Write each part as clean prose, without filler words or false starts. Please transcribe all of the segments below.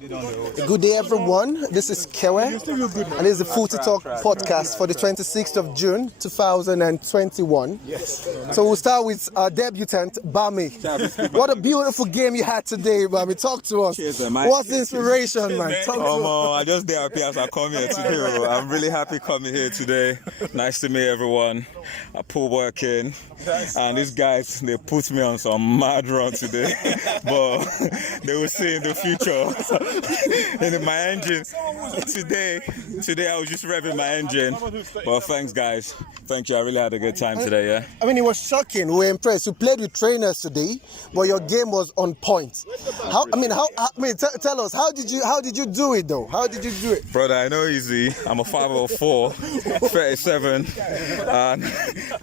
Good day, everyone. This is Kevwe, and this is the FutiTalk podcast for the 26th of June, 2021. Yes. So we'll start with our debutant, Bami. What a beautiful game you had today, Bami. Talk to us. Cheers, man. What's the inspiration, man? Talk to us. I just happy as I come here today. I'm really happy coming here today. Nice to meet everyone. I put work in, and these guys, they put me on some mad run today, but they will see in the future. In my engine today I was just revving my engine, but thanks guys, thank you. I really had a good time today. Yeah, I mean, it was shocking. We were impressed. You played with trainers today, but your game was on point. Tell us, how did you do it though? How did you do it, brother? I know easy. I'm a 504, 37,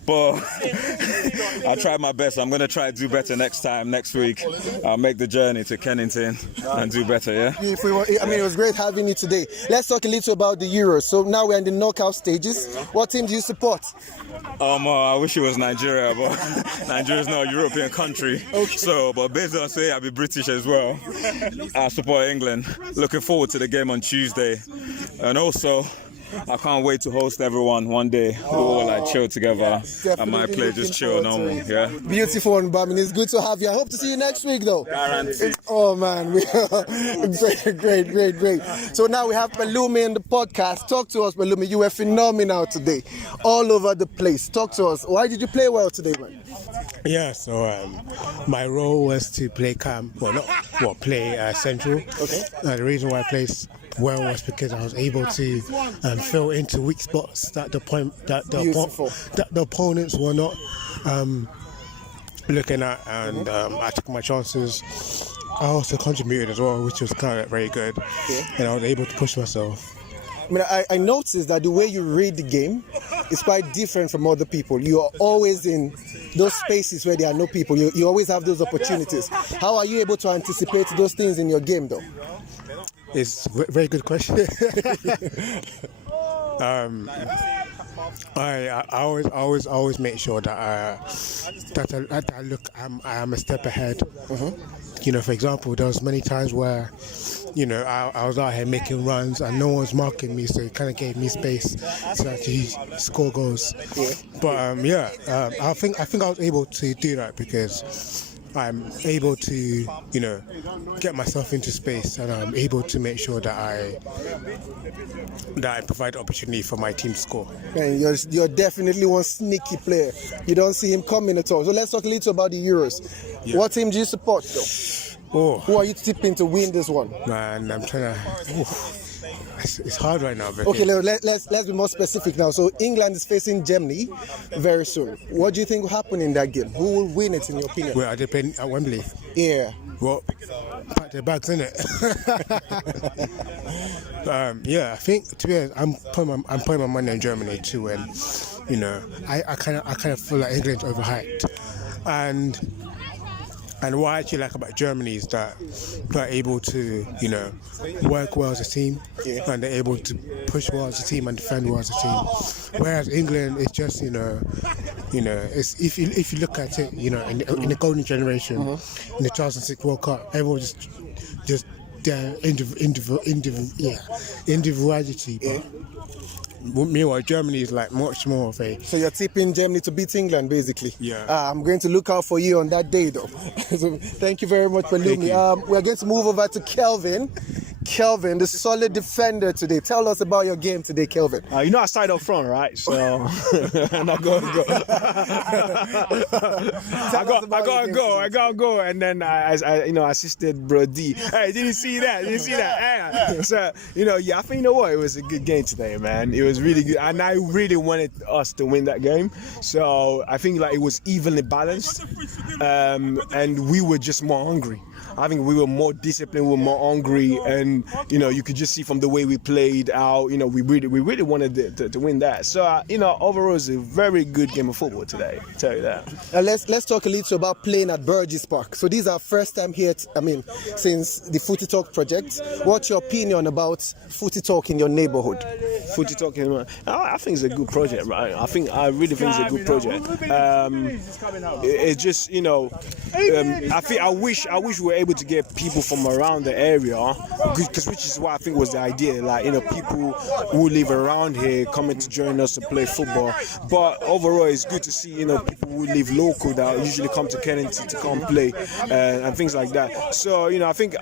but I tried my best. I'm gonna try to do better next week. I'll make the journey to Kennington and do better. Yeah. It was great having you today. Let's talk a little about the Euros. So now we're in the knockout stages. What team do you support? I wish it was Nigeria, but Nigeria is not a European country. Okay. So, but based on say I'll be British as well. I support England. Looking forward to the game on Tuesday, and also I can't wait to host everyone one day. We'll like chill together at my place, just chill normal. Yeah. Beautiful one, Bam. It's good to have you. I hope to see you next week, though. Guaranteed. Oh man, great. So now we have Pelumi in the podcast. Talk to us, Pelumi. You were phenomenal today, all over the place. Talk to us. Why did you play well today, man? Yeah, so my role was to play play central. Okay. The reason why I played well was because I was able to fill into weak spots that the opponents were not looking at, and I took my chances. I also contributed as well, which was kind of very good, and I was able to push myself. I mean, I noticed that the way you read the game is quite different from other people. You are always in those spaces where there are no people. You always have those opportunities. How are you able to anticipate those things in your game, though? It's a very good question. I always make sure that I am a step ahead. You know, for example, there was many times where, you know, I was out here making runs and no one's marking me, so it kind of gave me space to actually score goals. But I think I was able to do that because I'm able to, you know, get myself into space, and I'm able to make sure that I provide opportunity for my team to score. Man, you're definitely one sneaky player. You don't see him coming at all. So let's talk a little about the Euros. Yeah. What team do you support, though? Who are you tipping to win this one? Man, I'm trying to. It's hard right now. Okay, let's be more specific now. So England is facing Germany very soon. What do you think will happen in that game? Who will win it in your opinion? Well, are they playing at Wembley? Yeah. Well, pack their bags, innit? I think to be honest, I'm putting my money on Germany too, and you know, I kind of feel like England's overhyped, and what I actually like about Germany is that they're able to, you know, work well as a team, and they're able to push well as a team and defend well as a team. Whereas England is just, you know, it's if you look at it, you know, in the golden generation, in the 2006 World Cup, everyone just their individuality. But meanwhile, Germany is like much more of a... So you're tipping Germany to beat England, basically? Yeah. I'm going to look out for you on that day, though. So thank you very much, Pelumi. We're going to move over to Kelvin. Kelvin, the solid defender today. Tell us about your game today, Kelvin. You know I started up front, right? So I'm not going to go. I got to go, and then I assisted Bro D. Hey, did you see that? Yeah. So I think it was a good game today, man. It was really good, and I really wanted us to win that game. So I think it was evenly balanced, and we were just more hungry. I think we were more disciplined, we were more hungry, and you could just see from the way we played out. We really wanted to win that. So overall, it was a very good game of football today. I'll tell you that. Let's talk a little about playing at Burgess Park. So these are first time here. Since the FutiTalk project. What's your opinion about FutiTalk in your neighborhood? FutiTalk, I think it's a good project, right? I really think it's a good project. It's just I wish we were able to get people from around the area, because which is what I think was the idea. Like, you know, people who live around here coming to join us to play football. But overall, it's good to see, you know, people who live local that usually come to Kennington to come play and things like that. So, you know, I think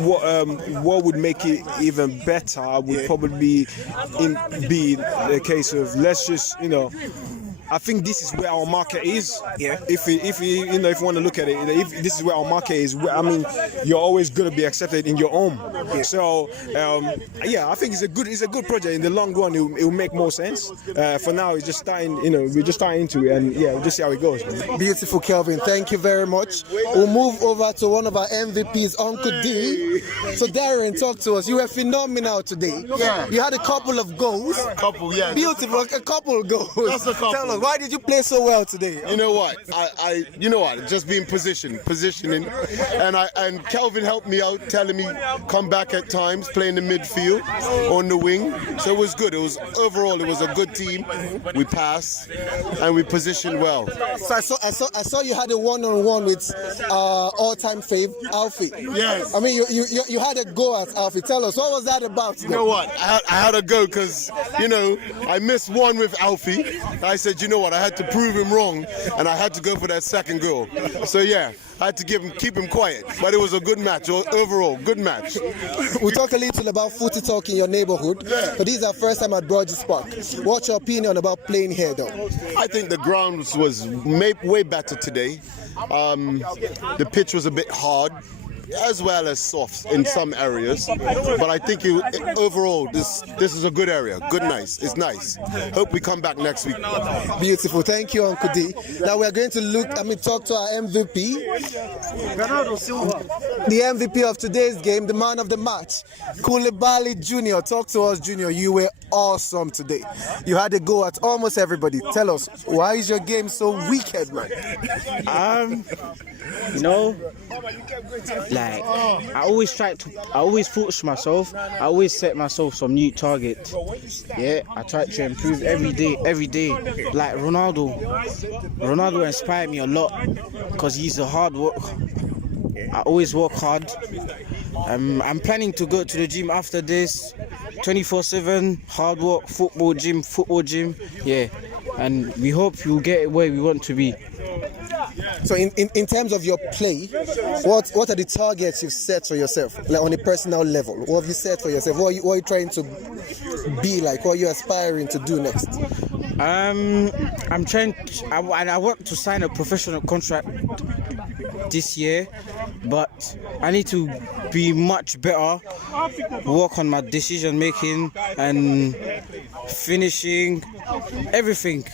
what would make it even better would probably be the case of, let's just, you know, I think this is where our market is. Yeah. If you want to look at it, if this is where our market is, I mean, you're always going to be accepted in your home. Yeah. So, I think it's a good project. In the long run, it will make more sense. For now, it's just starting. You know, we're just starting into it, and we'll just see how it goes. Beautiful, Kelvin. Thank you very much. We'll move over to one of our MVPs, Uncle D. So, Darren, talk to us. You were phenomenal today. Yeah. You had a couple of goals. Beautiful, a couple of goals. Just a couple. Tell us, why did you play so well today? You know what? Just being positioning, and Kelvin helped me out, telling me come back at times, play in the midfield, on the wing. So it was good. It was a good team. We passed and we positioned well. So I saw you had a one-on-one with all-time fave Alfie. Yes. I mean, you had a go at Alfie. Tell us, what was that about? You know what? I had a go because, you know, I missed one with Alfie. I said, you know what? I had to prove him wrong, and I had to go for that second goal. So yeah, I had to keep him quiet. But it was a good match overall. Good match. We talked a little about FutiTalk in your neighborhood, but this is our first time at Burgess Park. What's your opinion about playing here, though? I think the ground was way better today. The pitch was a bit hard, as well as soft in some areas, but I think overall this is a good area. It's nice. Hope we come back next week. Beautiful. Thank you, Uncle D. Now we're going to talk to our MVP, the MVP of today's game, the man of the match, Koulibaly Jr. Talk to us, Junior. You were awesome today. You had a go at almost everybody. Tell us, why is your game so wicked, man? You know, like, I always push myself. I always set myself some new targets. Yeah, I try to improve every day. Like Ronaldo inspired me a lot because he's a hard worker. I always work hard. I'm planning to go to the gym after this, 24/7, hard work, football gym. Yeah, and we hope you'll get where we want to be. So in terms of your play, what are the targets you've set for yourself, like on a personal level? What have you set for yourself? What are you trying to be like? What are you aspiring to do next? I want to sign a professional contract this year, but I need to be much better, work on my decision making and finishing, everything,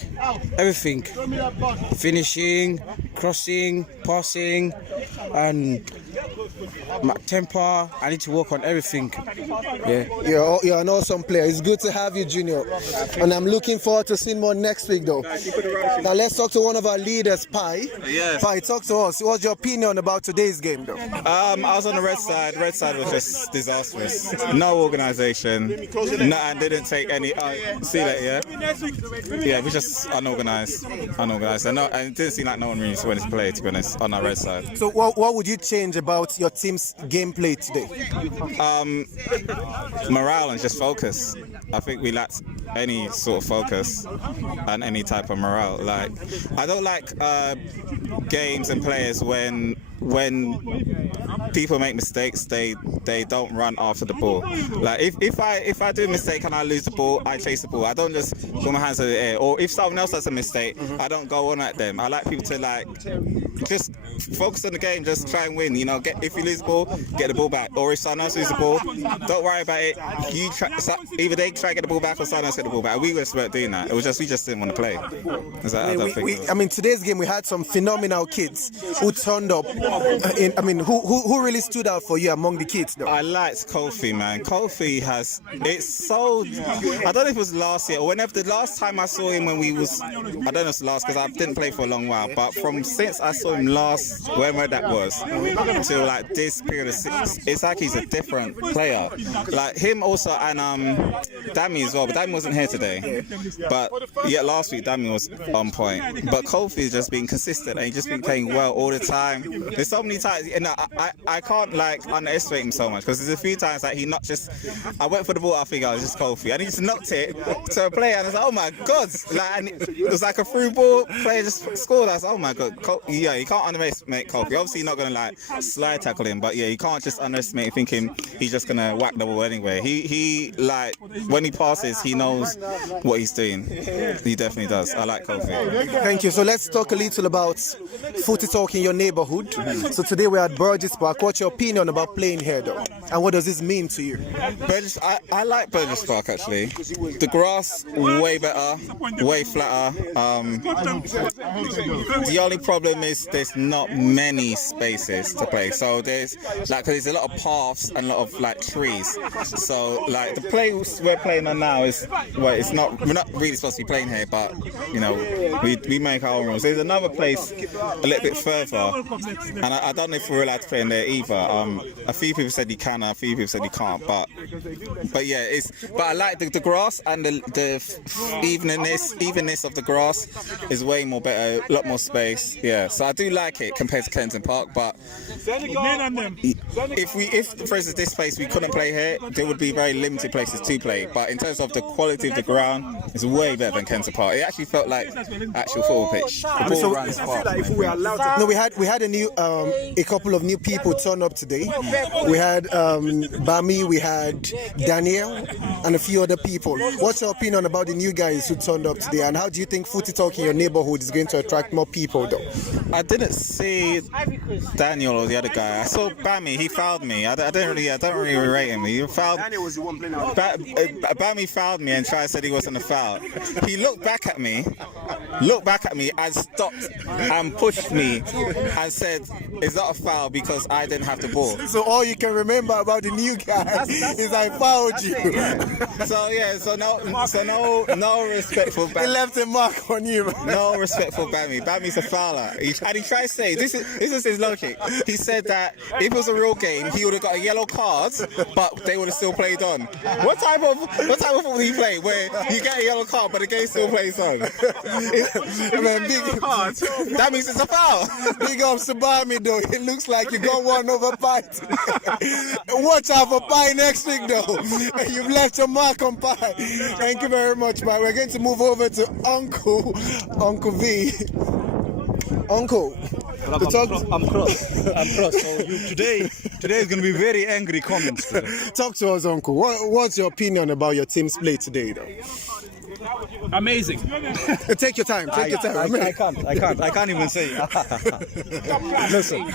finishing, crossing, passing, and my temper. I need to work on everything. Yeah, you're an awesome player. It's good to have you, Junior, and I'm looking forward to seeing more next week, though. Now let's talk to one of our leaders, Pi. Yes. Pi, talk to us. What's your opinion about today's game, though? I was on the red side. Red side was just disastrous. No organisation. No, I didn't take any. See that? Yeah, we just unorganised. And it didn't seem like no one really wanted to play, to be honest, on our red side. So what would you change about your team's gameplay today? Morale and just focus. I think we lacked any sort of focus and any type of morale. Like, I don't like games and players when people make mistakes, they don't run after the ball. Like, if I do a mistake and I lose the ball, I chase the ball. I don't just put my hands in the air. Or if someone else does a mistake, I don't go on at them. I like people to, like, just focus on the game, just try and win. You know, if you lose the ball, get the ball back. Or if someone else loses the ball, don't worry about it. Either they try to get the ball back or someone else get the ball back. We just weren't doing that. We just didn't want to play. I mean, today's game we had some phenomenal kids who turned up. Who really stood out for you among the kids, though? I liked Kofi, man. Kofi it's so, I don't know if it was last year or whenever the last time I saw him when we was, I don't know if it's last because I didn't play for a long while, but from since I saw him last, whenever that was, till like this period of six, it's like he's a different player. Like him also, and Dami as well, but Dami wasn't here today. But yeah, last week Dami was on point. But Kofi's just been consistent and he's just been playing well all the time. There's so many times, and I can't like underestimate him so much, because there's a few times that he not just, I went for the ball, I think I was just Kofi, and he just knocked it to a player, and I was like, oh my god, like, and it was like a through ball, player just scored. I was like, oh my god, yeah, you can't underestimate Kofi. Obviously you're not gonna like slide tackle him, but yeah, you can't just underestimate him thinking he's just gonna whack the ball anyway. He like, when he passes, he knows what he's doing. He definitely does. I like Kofi. Thank you. So let's talk a little about FutiTalk in your neighborhood. So today we're at Burgess Park. What's your opinion about playing here though? And what does this mean to you? Burgess, I like Burgess Park actually. The grass way better, way flatter. The only problem is there's not many spaces to play. So there's like, there's a lot of paths and a lot of like trees. So like the place we're playing on now is, well, it's not, we're not really supposed to be playing here, but you know, we make our own rules. There's another place a little bit further, and I don't know if we're allowed to play in there either. A few people said you can, a few people said you can't, but yeah, but I like the grass, and the evenness of the grass is way more better, a lot more space. Yeah, so I do like it compared to Clinton Park. But if for instance this place we couldn't play here, there would be very limited places to play. But in terms of the quality of the ground, it's way better than Clinton Park. It actually felt like actual football pitch. The ball runs far. No, we had a couple of new people turn up today. We had Bami, we had Daniel, and a few other people. What's your opinion about the new guys who turned up today, and how do you think FutiTalk in your neighborhood is going to attract more people though? I didn't see Daniel or the other guy. I saw Bami. He fouled me. I don't really rate him. He fouled. Daniel was the one playing out. Bami fouled me and said he wasn't a foul. He looked back at me and stopped and pushed me and said, "Is that a foul?" Because I didn't have the ball. So all you can remember about the new guy is I fouled you. So yeah, so no respect for Bami. He left a mark on you. No respect for Bami. Bami's a fouler. And he tried to say, this is his logic. He said that if it was a real game, he would have got a yellow card, but they would have still played on. What type of football do you play where you get a yellow card but the game still plays on? That means it's a foul. Big ups to Bami though. It looks like you got one over Pite. Watch out for Pie next week though. You've left a mark on Pie. Thank you very much, man. We're going to move over to Uncle V. Uncle, I'm cross. So today is going to be very angry comments. Talk to us, Uncle. What's your opinion about your team's play today, though? Amazing. Take your time. I can't even say. Listen,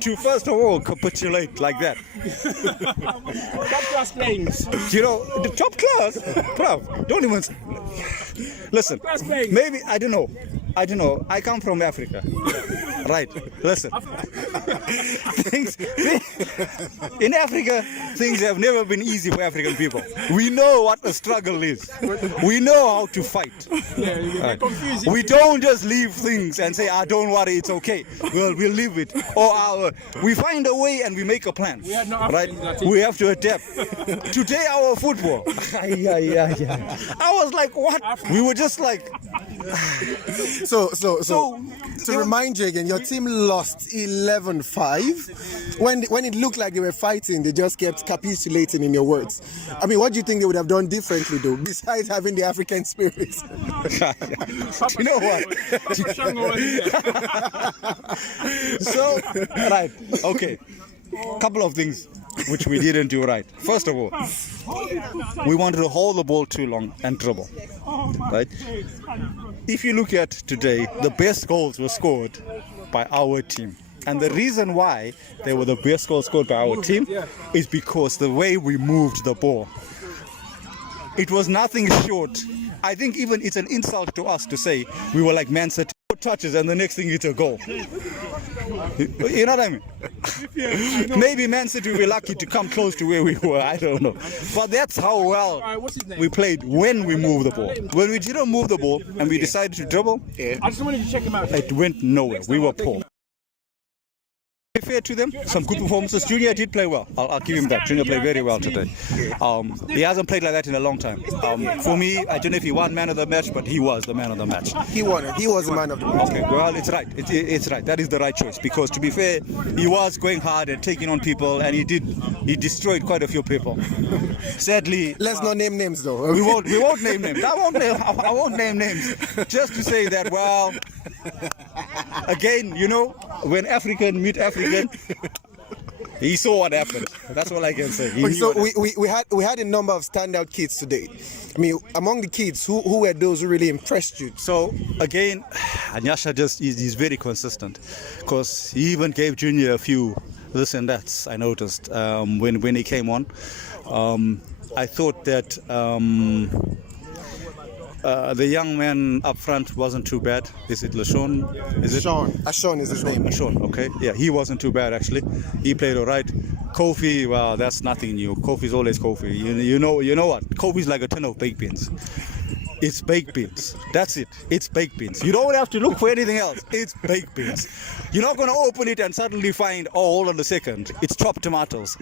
to first of all capitulate like that. Top class playings. You know, the top class, bruv, don't even. Listen, maybe I don't know. I come from Africa, right? Listen, in Africa, things have never been easy for African people. We know what the struggle is. We know how to fight. Right. We don't just leave things and say, don't worry, it's okay. We'll leave it. Or we find a way and we make a plan. Right? We have to adapt. Today, our football. I was like, what? We were just like. So to remind you again, your team lost 11-5. When it looked like they were fighting, they just kept capitulating, in your words. I mean, what do you think they would have done differently though, besides having the African spirit? You know what? So, right, okay. Couple of things which we didn't do right. First of all, we wanted to hold the ball too long and dribble. Right? If you look at today, the best goals were scored by our team. And the reason why they were the best goals scored by our team is because the way we moved the ball. It was nothing short. I think even it's an insult to us to say we were like Man City, touches and the next thing it's a goal. You know what I mean? Maybe Man City will be lucky to come close to where we were. I don't know. But that's how well we played when we moved the ball. When we didn't move the ball and we decided to dribble, I just wanted to check him out. It went nowhere. We were poor. fair to them, some good performances. Junior did play well. I'll give him that. Junior played very well today. He hasn't played like that in a long time. For me, I don't know if he won man of the match, but he was the man of the match. He won it. He was the man of the match. Okay, well, it's right. It's right. That is the right choice, because to be fair, he was going hard and taking on people, and he destroyed quite a few people. Sadly, Let's not name names though. we won't name names. I won't name names. Just to say that, well, again, you know, when African meet African, he saw what happened. That's all I can say. So we had a number of standout kids today. I mean, among the kids, who were those who really impressed you? So again, Anyasha he's very consistent, because he even gave Junior a few this and that's. I noticed when he came on. I thought that the young man up front wasn't too bad. Is it LaShawn? Is it Ashon is his name. Ashon, okay. Yeah, he wasn't too bad actually. He played all right. Kofi, well, that's nothing new. Kofi's always Kofi. You know what? Kofi's like a tin of baked beans. It's baked beans. That's it. It's baked beans. You don't have to look for anything else. It's baked beans. You're not going to open it and suddenly find, oh, hold on a second, it's chopped tomatoes.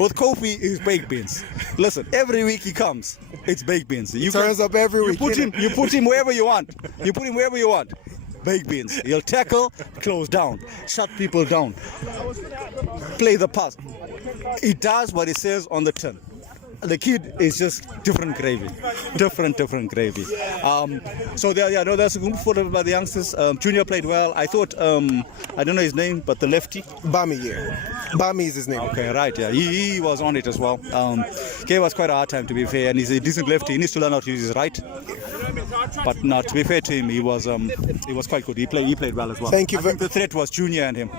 With Kofi, it's baked beans. Listen, every week he comes, it's baked beans. He turns up every week. You put him wherever you want. You put him wherever you want. Baked beans. He'll tackle, close down, shut people down, play the pass. He does what he says on the tin. The kid is just different gravy, different gravy. So that's good for the youngsters. Junior played well. I thought I don't know his name, but the lefty, Bami, yeah. Bami is his name. Okay, right, yeah. He was on it as well. Gave us quite a hard time, to be fair, and he's a decent lefty. He needs to learn how to use his right. But no, to be fair to him, he was quite good. He played well as well. Thank you. I think the threat was Junior and him.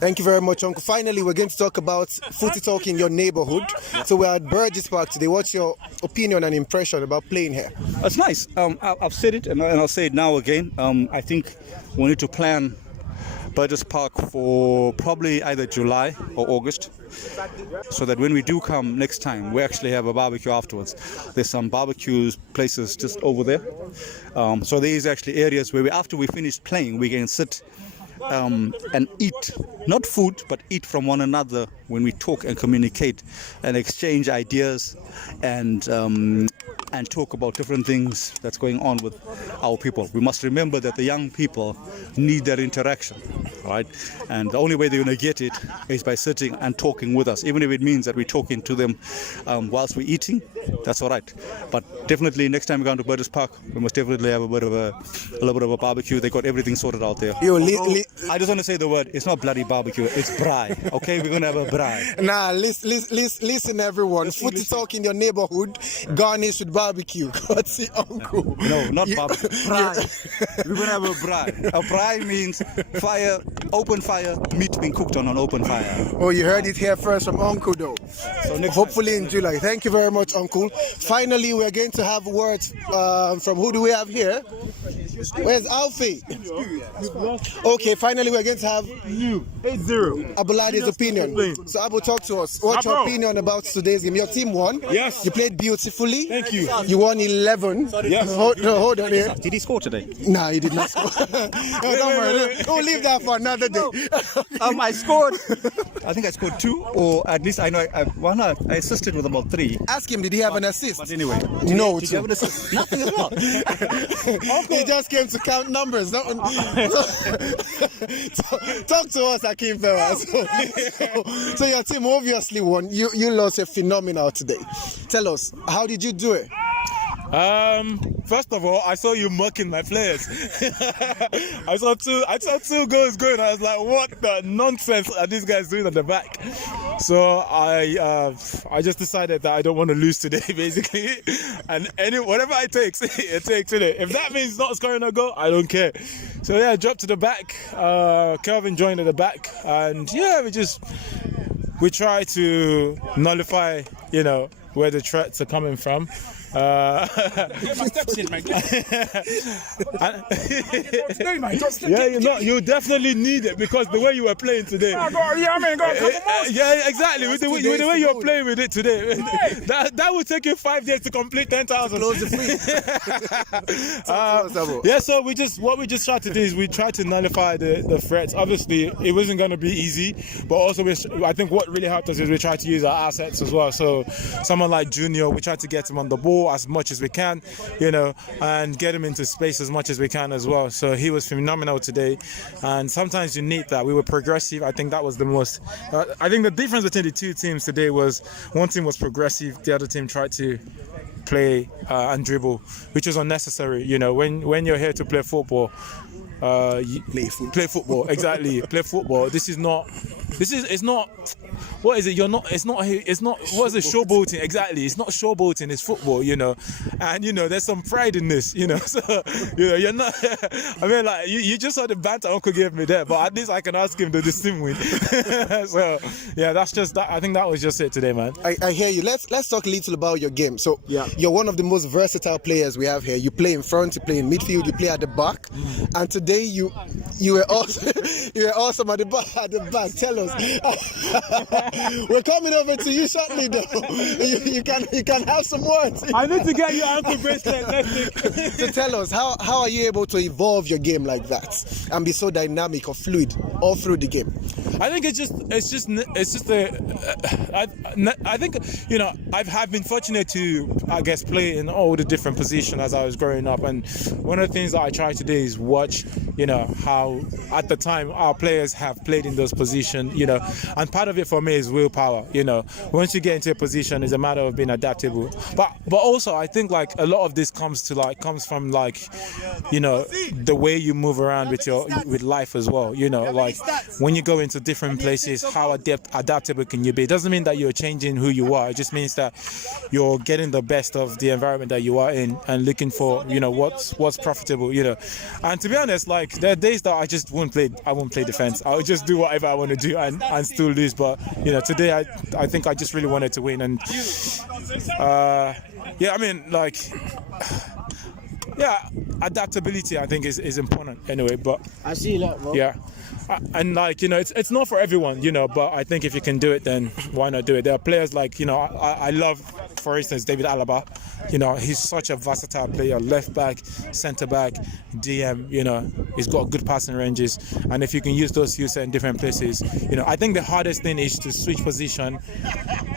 Thank you very much, Uncle. Finally, we're going to talk about FutiTalk in your neighborhood. So we're at Burgess Park today. What's your opinion and impression about playing here? It's nice. I've said it and I'll say it now again. I think we need to plan Burgess Park for probably either July or August, so that when we do come next time, we actually have a barbecue afterwards. There's some barbecue places just over there. So there is actually areas where after we finish playing, we can sit and eat, not food, but eat from one another when we talk and communicate and exchange ideas and talk about different things that's going on with our people. We must remember that the young people need that interaction, right? And the only way they're going to get it is by sitting and talking with us, even if it means that we're talking to them whilst we're eating. That's all right. But definitely next time we go to Burgess Park, we must definitely have a little bit of a barbecue. They got everything sorted out there. I just want to say the word. It's not bloody barbecue. It's braai. Okay, we're gonna have a braai. Nah, listen everyone. FutiTalk in your neighborhood, garnished with barbecue. God see Uncle. No, not barbecue. Braai. We're gonna have a braai. A braai means fire, open fire, meat being cooked on an open fire. Oh, you heard it here first from Uncle though. So hopefully in July. Thank you very much, Uncle. Finally, we're going to have words from who do we have here? Where's Alfie? Okay, finally we're going to have 8-0. Abulade's opinion. So Abu, talk to us. What's your opinion about today's game? Your team won. Yes. You played beautifully. Thank you. You won 11. Yes. Hold on here. Did he score today? Nah, he did not score. No, don't worry. Don't leave that for another day. I scored. I think I scored 2, or at least I know I assisted with about 3. Ask him, did he have an assist? But anyway, No, did he have an assist? Nothing as well. He just came to count numbers. Talk to us, Akim Fewa. So your team obviously won. You lost a phenomenal today. Tell us, how did you do it? First of all, I saw you mocking my players. I saw two goals going. I was like, what the nonsense are these guys doing at the back? So I just decided that I don't want to lose today, basically. And whatever it takes, it takes it. If that means not scoring a goal, I don't care. So yeah, I dropped to the back. Kelvin joined at the back, and yeah, we try to nullify, where the threats are coming from. Get my steps in, man. You definitely need it because the way you were playing today. Yeah, exactly. With the way you were playing with it today, that would take you 5 days to complete 10,000. Close the free. Yeah, so what we just tried to do is we tried to nullify the threats. Obviously, it wasn't going to be easy, but also I think what really helped us is we tried to use our assets as well. So someone like Junior, we tried to get him on the ball as much as we can, and get him into space as much as we can as well. So he was phenomenal today, and sometimes you need that. We were progressive. I think that was the most. I think the difference between the two teams today was one team was progressive, the other team tried to play and dribble, which is unnecessary. When you're here to play football, play football. Exactly, play football. It's not. What is it? It's not. What is it? Showboating. Exactly. It's not showboating. It's football. And there's some pride in this. So you're not. I mean, like you just saw the banter Uncle gave me there, but at least I can ask him to the sim win. So yeah, that's just that. I think that was just it today, man. I hear you. Let's talk a little about your game. So you're one of the most versatile players we have here. You play in front, you play in midfield, you play at the back, and today you were awesome. You were awesome at the back. Tell us. We're coming over to you shortly, though. You can have some words. I need to get your ankle bracelet next week. So tell us, how are you able to evolve your game like that and be so dynamic or fluid all through the game? I think I think I've been fortunate to play in all the different positions as I was growing up, and one of the things that I try to do is watch how at the time our players have played in those positions, and part of it for me is willpower. Once you get into a position, it's a matter of being adaptable, but also I think like a lot of this comes from the way you move around with life as well. Like when you go into different places, how adaptable can you be? It doesn't mean that you're changing who you are. It just means that you're getting the best of the environment that you are in and looking for what's profitable. And to be honest, like there are days that I just won't play defense. I'll just do whatever I want to do and still lose. But today I think I just really wanted to win, and adaptability I think is important anyway. But I see that, bro. Yeah. And it's not for everyone, but I think if you can do it, then why not do it? There are players like, I love, for instance, David Alaba. He's such a versatile player, left back, centre back, DM, he's got good passing ranges. And if you can use those skill set in different places, I think the hardest thing is to switch position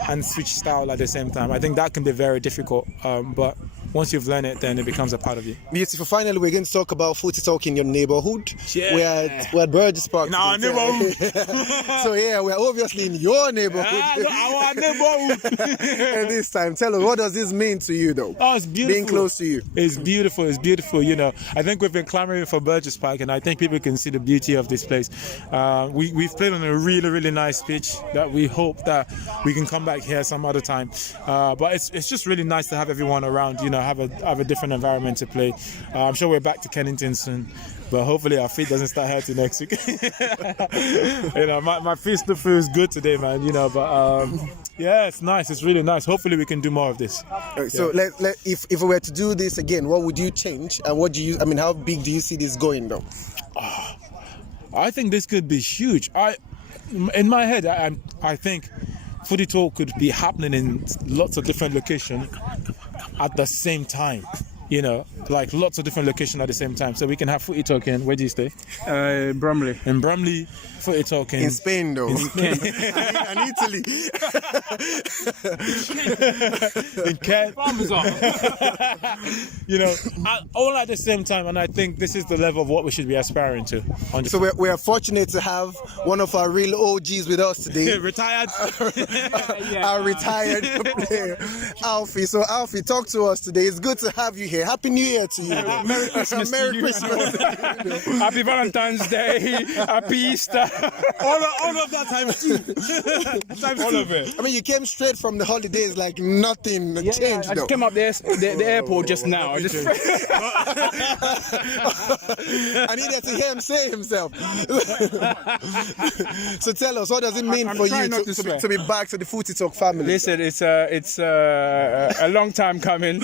and switch style at the same time. I think that can be very difficult, but once you've learned it, then it becomes a part of you. Beautiful. Finally, we're going to talk about FutiTalk in your neighborhood. Yeah. We're at Burgess Park. In our neighborhood. So yeah, we're obviously in your neighborhood. Our neighborhood. And this time, tell us, what does this mean to you, though? Oh, it's beautiful. Being close to you. It's beautiful. It's beautiful. I think we've been clamoring for Burgess Park, and I think people can see the beauty of this place. We've played on a really, really nice pitch that we hope that we can come back here some other time. But it's just really nice to have everyone around. Have a different environment to play. I'm sure we're back to Kennington soon, but hopefully our feet doesn't start hurting next week. My feet still feels good today, man. But yeah, it's nice. It's really nice. Hopefully we can do more of this. So if we were to do this again, what would you change, and how big do you see this going, though? I think this could be huge. In my head, I think FutiTalk could be happening in lots of different locations at the same time. Like lots of different locations at the same time. So we can have FutiTalk in, where do you stay? Bromley. In Bromley, FutiTalk in Spain, though. In Spain. And Italy. In Kent. All at the same time. And I think this is the level of what we should be aspiring to. So we are fortunate to have one of our real OGs with us today. Retired. Our retired player, Alfie. So Alfie, talk to us today. It's good to have you here. Okay, Happy New Year to you. Merry Christmas. Merry Christmas. Happy Valentine's Day. Happy Easter. all of that times two. All of it. I mean, you came straight from the holidays like nothing changed, I though. just came up the airport just now. I just I needed to hear him say himself. So tell us, what does it mean I'm for trying you not to swear. to be back to the FutiTalk family? Listen, it's a long time coming.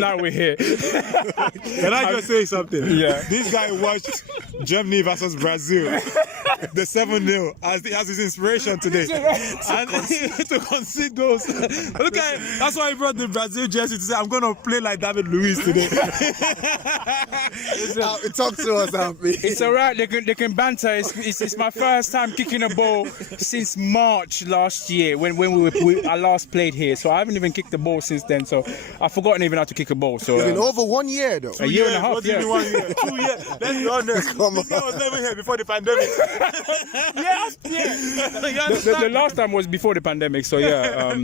Now we're here. Can I just say something? Yeah. This guy watched Germany versus Brazil, the 7-0, as his inspiration today. And to concede goals. Look at it. That's why he brought the Brazil jersey to say, I'm going to play like David Luiz today. Talk to us, Happy. It's alright, they can banter. It's my first time kicking a ball since March last year when I last played here. So I haven't even kicked the ball since then. So I've forgotten even how to kick a ball. So It's been over 1 year, though. a year and a half. What do you mean 1 year? 2 years. Let's be honest. Come This guy was never here before the pandemic. The last time was before the pandemic. So yeah.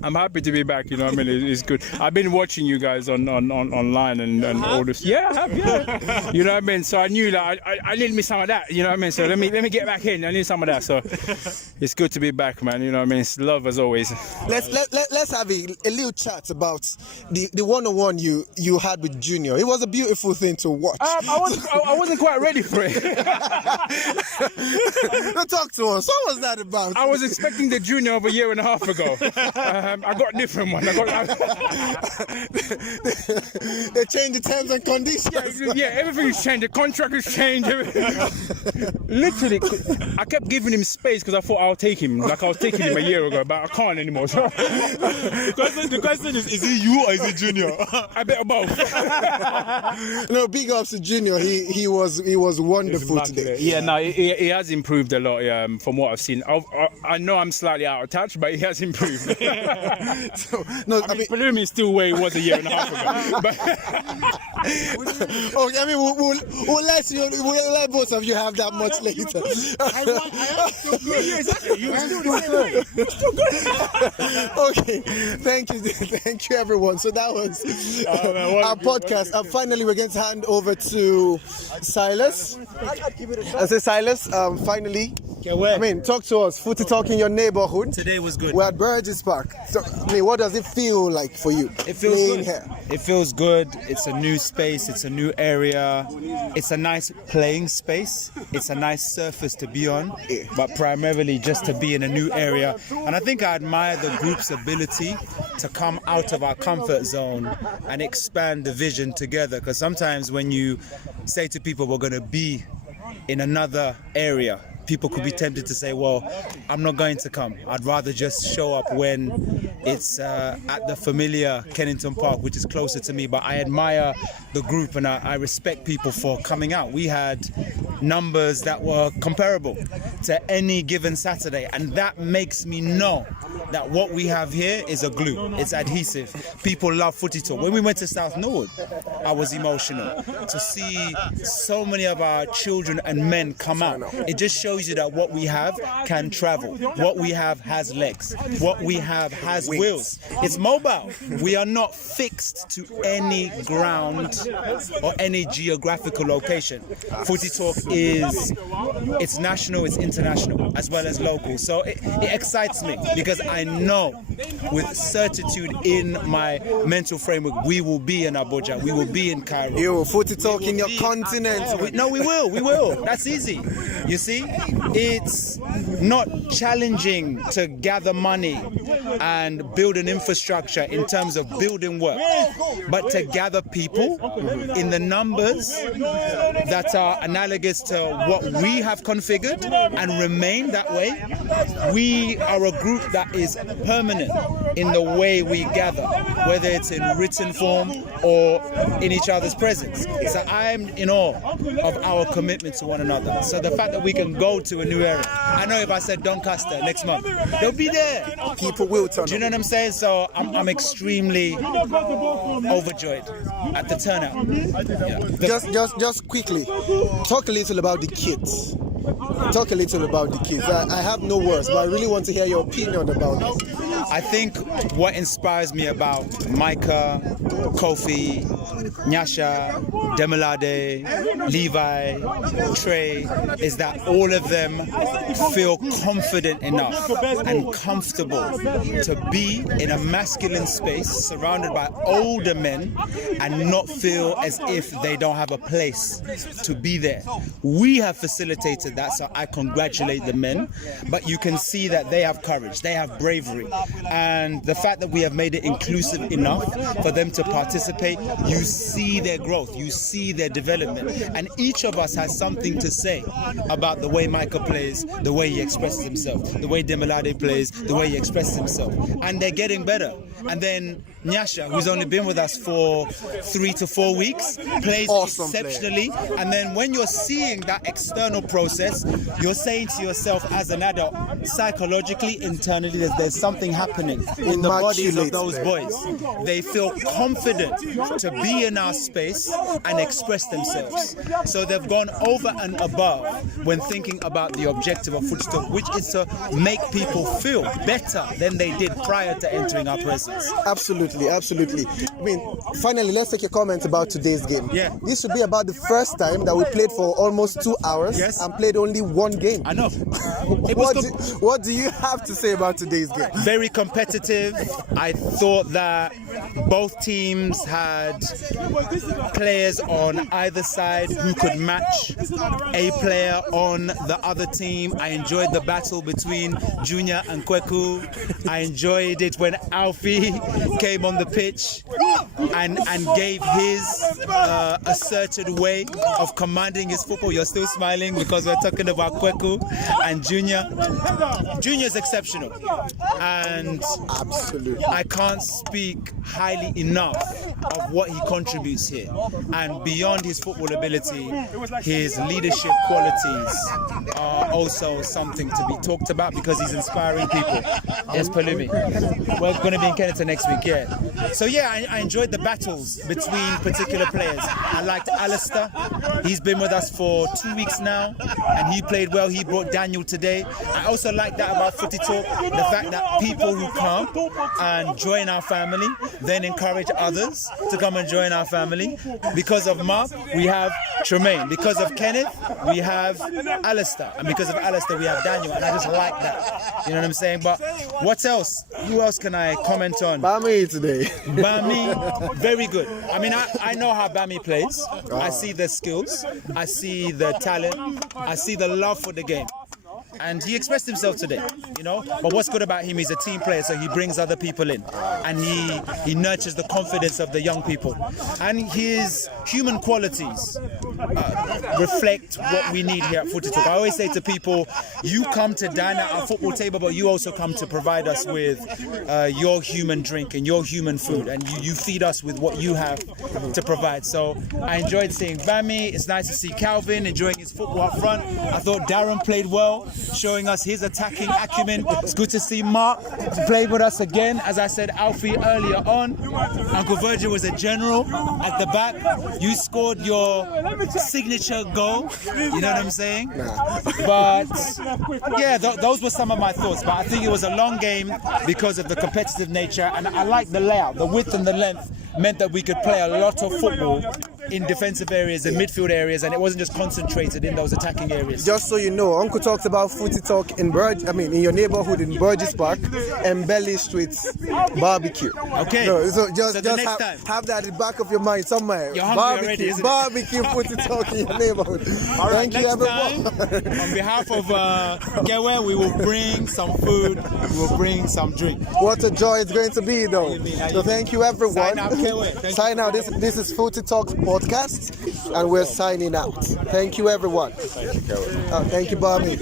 I'm happy to be back, you know what I mean? It's good. I've been watching you guys on online and all this. Yeah, I have, yeah. You know what I mean? So I knew that I need me some of that, you know what I mean? So let me get back in. I need some of that. So it's good to be back, man. You know what I mean? It's love as always. Let's have a little chat about the one-on-one you had with Junior. It was a beautiful thing to watch. I wasn't quite ready for it. Talk to us. What was that about? I was expecting the Junior of a year and a half ago. I got a different one. They changed the terms and conditions. Yeah, everything's changed. The contract has changed. Literally, I kept giving him space because I thought I'll take him. Like I was taking him a year ago, but I can't anymore. So. The question is it you or is it Junior? I bet both. No, big ups to Junior. He was wonderful today. Yeah, no, he has improved a lot from what I've seen. I know I'm slightly out of touch, but he has improved. So, no, I mean, Palumi is still where he was a year and a half ago. But okay, I mean, we'll let both of you have that much later. Okay, thank you, everyone. So that was our podcast. And finally, we're going to hand over to Silas. I say, Silas, finally. I mean, talk to us. FutiTalk in your neighborhood. Today was good. We're at Burgess Park. So, I mean, what does it feel like for you? It feels good. Here? It feels good. It's a new space. It's a new area. It's a nice playing space. It's a nice surface to be on, but primarily just to be in a new area. And I think I admire the group's ability to come out of our comfort zone and expand the vision together. Because sometimes when you say to people, we're going to be in another area, people could be tempted to say, well, I'm not going to come. I'd rather just show up when it's at the familiar Kennington Park, which is closer to me. But I admire the group and I respect people for coming out. We had numbers that were comparable to any given Saturday. And that makes me know that what we have here is a glue. It's adhesive. People love FutiTalk. When we went to South Norwood, I was emotional. To see so many of our children and men come out, it just shows you that what we have can travel. What we have has legs. What we have has wheels. It's mobile. We are not fixed to any ground or any geographical location. FutiTalk it's national, it's international, as well as local. So it excites me because I know with certitude in my mental framework, we will be in Abuja, we will be in Cairo. You FutiTalk in your continent. We will. That's easy. You see, it's not challenging to gather money and build an infrastructure in terms of building work, but to gather people in the numbers that are analogous to what we have configured and remain that way. We are a group that is permanent in the way we gather, whether it's in written form or in each other's presence. So I'm in awe of our commitment to one another. So the fact that we can go to a new area, I know if I said Doncaster next month, they'll be there. People will turn up. Do you know what I'm saying? So I'm extremely overjoyed at the turnout. Yeah. Just quickly, talk a little about the kids. I have no words, but I really want to hear your opinion about this. I think what inspires me about Micah, Kofi, Nyasha, Demolade, Levi, Trey is that all of them feel confident enough and comfortable to be in a masculine space surrounded by older men and not feel as if they don't have a place to be there. We have facilitated that, so I congratulate the men, but you can see that they have courage, they have bravery, and the fact that we have made it inclusive enough for them to participate, you see their growth, you see their development, and each of us has something to say about the way Micah plays, the way he expresses himself, the way Demolade plays, the way he expresses himself, and they're getting better. And then Nyasha, who's only been with us for 3 to 4 weeks, plays exceptionally. And then when you're seeing that external process, you're saying to yourself as an adult, psychologically, internally, there's something happening in the bodies of those boys. They feel confident to be in our space and express themselves. So they've gone over and above when thinking about the objective of FutiTalk, which is to make people feel better than they did prior to entering our presence. Absolutely, absolutely. I mean, finally, let's take a comment about today's game. Yeah. This should be about the first time that we played for almost 2 hours and played only one game. I know. What do you have to say about today's game? Very competitive. I thought that both teams had players on either side who could match a player on the other team. I enjoyed the battle between Junior and Kweku. I enjoyed it when Alfie came on the pitch and gave his asserted way of commanding his football. You're still smiling because we're talking about Kweku and Junior. Junior's exceptional, and absolutely, I can't speak highly enough of what he contributes here. And beyond his football ability, his leadership qualities are also something to be talked about because he's inspiring people. Yes, Palumi. We're going to be in Canada next week, yeah. So yeah, I enjoyed the battles between particular players. I liked Alistair. He's been with us for 2 weeks now, and he played well. He brought Daniel today. I also like that about FutiTalk, the fact that people who come and join our family then encourage others to come and join our family. Because of Mark, we have Tremaine. Because of Kenneth, we have Alistair. And because of Alistair, we have Daniel. And I just like that. You know what I'm saying? But what else? Who else can I comment on? Bami today. Bami, very good. I mean, I know how Bami plays. I see the skills. I see the talent. I see the love for the game. And he expressed himself today, you know. But what's good about him, he's a team player, so he brings other people in, and he nurtures the confidence of the young people. And his human qualities reflect what we need here at FutiTalk. I always say to people, you come to dine at our football table, but you also come to provide us with your human drink and your human food, and you feed us with what you have to provide. So I enjoyed seeing Bami. It's nice to see Calvin enjoying his football up front. I thought Darren played well, showing us his attacking acumen. It's good to see Mark play with us again. As I said, Alfie earlier on, Uncle Virgil was a general at the back. You scored your signature goal, you know what I'm saying? But yeah, those were some of my thoughts. But I think it was a long game because of the competitive nature, and I like the layout. The width and the length meant that we could play a lot of football in defensive areas and midfield areas, and it wasn't just concentrated in those attacking areas. Just so you know, Uncle talks about FutiTalk in your neighborhood in Burgess Park, embellished with barbecue. Okay. No, so just have that in the back of your mind somewhere. You're hungry already, isn't it? Barbecue FutiTalk in your neighborhood. All right, Thank you, everyone. On behalf of Kevwe, we will bring some food, we will bring some drink. What a joy it's going to be, though. So thank you, everyone. Sign out, Kevwe. Sign out. This is FutiTalk podcast, and we're signing out. Thank you, everyone. Thank you, Kevwe. Thank you, Bobby.